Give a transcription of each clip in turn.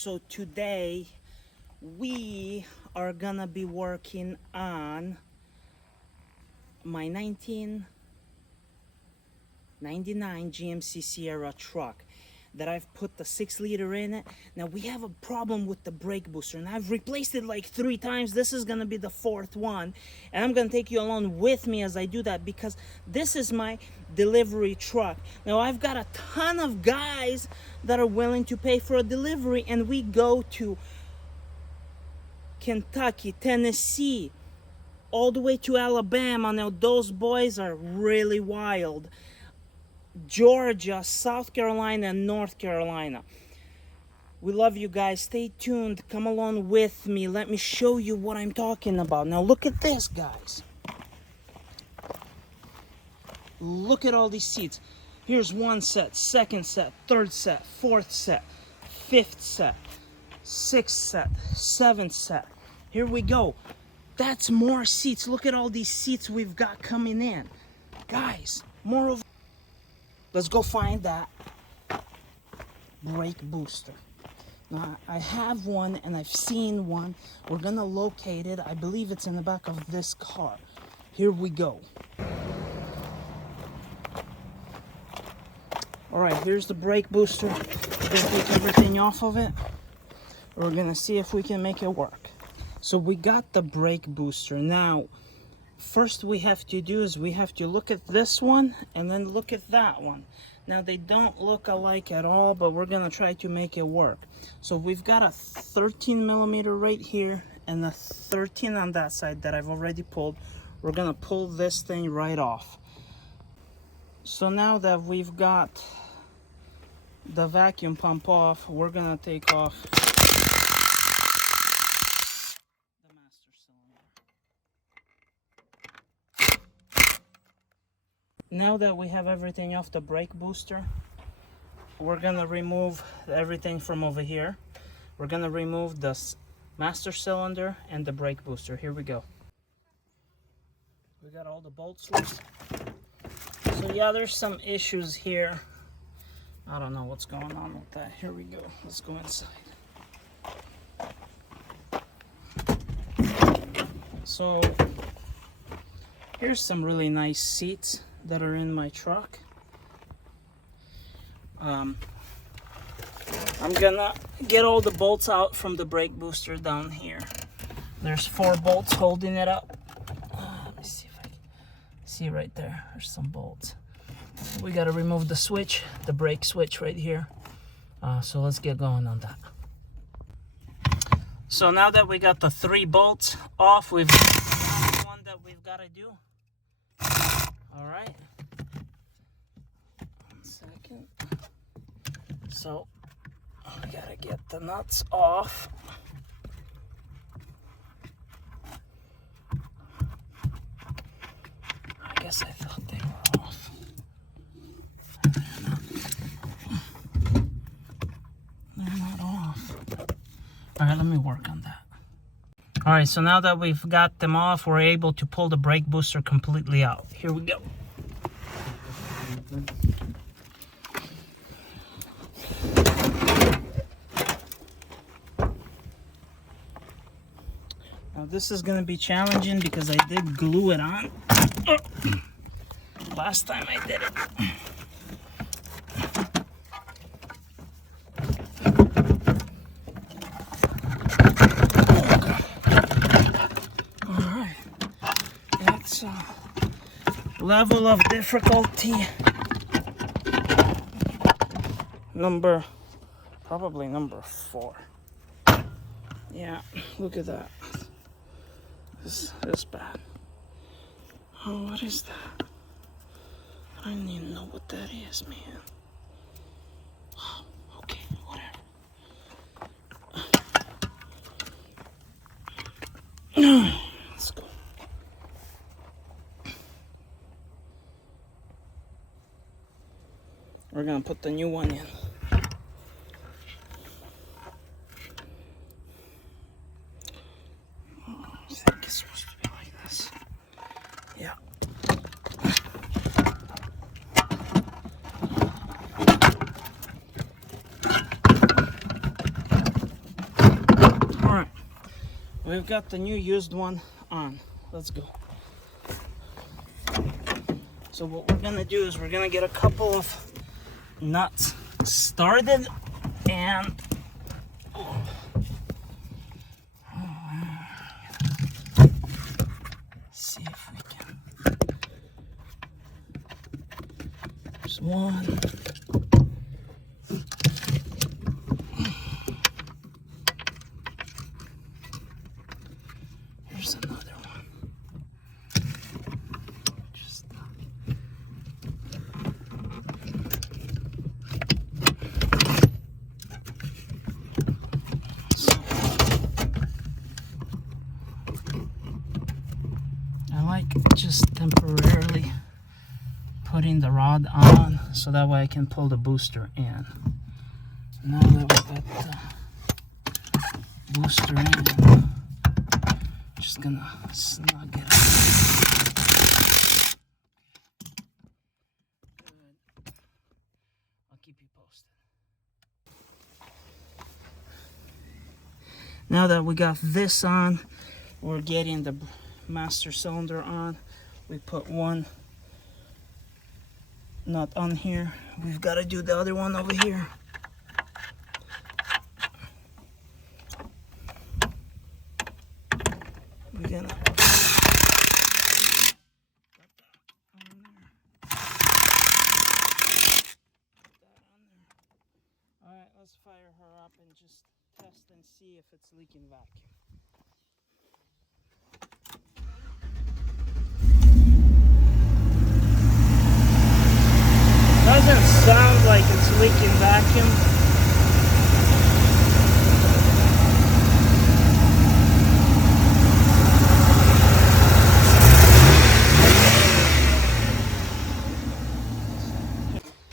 So today we are gonna be working on my 1999 GMC Sierra truck that I've put the 6-liter in it. Now we have a problem with the brake booster, and I've replaced it like 3 times. This is gonna be the 4th one, and I'm gonna take you along with me as I do that, because this is my delivery truck. Now I've got a ton of guys that are willing to pay for a delivery, and we go to Kentucky, Tennessee, all the way to Alabama. Now those boys are really wild. Georgia, South Carolina, and North Carolina. We love you guys. Stay tuned. Come along with me. Let me show you what I'm talking about. Now look at this, guys. Look at all these seats. Here's 1 set, 2nd set, 3rd set, 4th set, 5th set, 6th set, 7th set. Here we go. That's more seats. Look at all these seats we've got coming in. Guys, more of... Let's go find that brake booster. Now, I have one and I've seen one. We're gonna locate it. I believe it's in the back of this car. Here we go. All right, here's the brake booster. We're gonna take everything off of it. We're gonna see if we can make it work. So we got the brake booster. Now, first we have to do is we have to look at this one and then look at that one. Now they don't look alike at all, but we're gonna try to make it work. So we've got a 13 millimeter right here and a 13 on that side that I've already pulled. We're gonna pull this thing right off. So now that we've got the vacuum pump off, we're gonna take off the master cylinder. Now that we have everything off the brake booster, we're gonna remove everything from over here. We're gonna remove the master cylinder and the brake booster. Here we go. We got all the bolts loose. So yeah, there's some issues here. I don't know what's going on with that. Here we go. Let's go inside. So here's some really nice seats that are in my truck. I'm gonna get all the bolts out from the brake booster down here. There's 4 bolts holding it up. Let me see if I can see right there. There's some bolts. We gotta remove the switch, the brake switch right here. So let's get going on that. So now that we got the 3 bolts off, we've got the one that we've gotta do. All right. 1 second. So I gotta get the nuts off. I guess I thought they were off. They're not off. All right, let me work on that. All right, so now that we've got them off, we're able to pull the brake booster completely out. Here we go. Now this is gonna be challenging because I did glue it on. Last time I did it. Level of difficulty probably number 4. Yeah, look at that. This is bad. Oh, what is that? I don't even know what that is, man. Oh, okay, whatever. Let's go. We're gonna put the new one in. I think it's supposed to be like this. Yeah. We've got the new used one on. Let's go. So what we're gonna do is we're gonna get a couple of nuts started and see if we can. There's one. Here's another one. Just so, I like just temporarily putting the rod on so that way I can pull the booster in. Now that we got the booster in, just gonna snug it up. Good. I'll keep you posted. Now that we got this on, we're getting the master cylinder on. We put one nut on here. We've got to do the other one over here. We're gonna put that on there. Alright, let's fire her up and just test and see if it's leaking vacuum. Doesn't sound like it's leaking vacuum.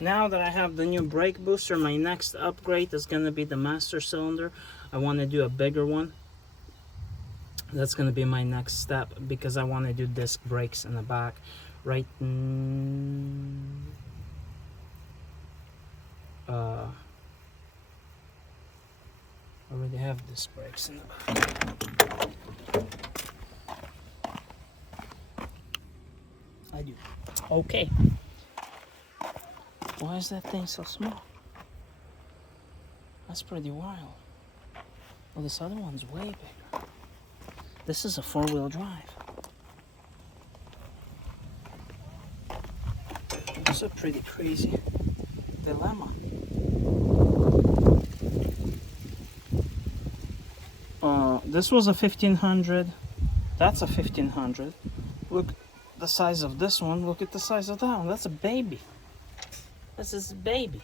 Now that I have the new brake booster, my next upgrade is going to be the master cylinder. I want to do a bigger one. That's going to be my next step because I want to do disc brakes in the back. Right. I already have disc brakes in the back. I do. Okay. Why is that thing so small? That's pretty wild. Well, this other one's way bigger. This is a four-wheel drive. It's a pretty crazy dilemma. This was a 1500. That's a 1500. Look the size of this one. Look at the size of that one. That's a baby. This is a baby.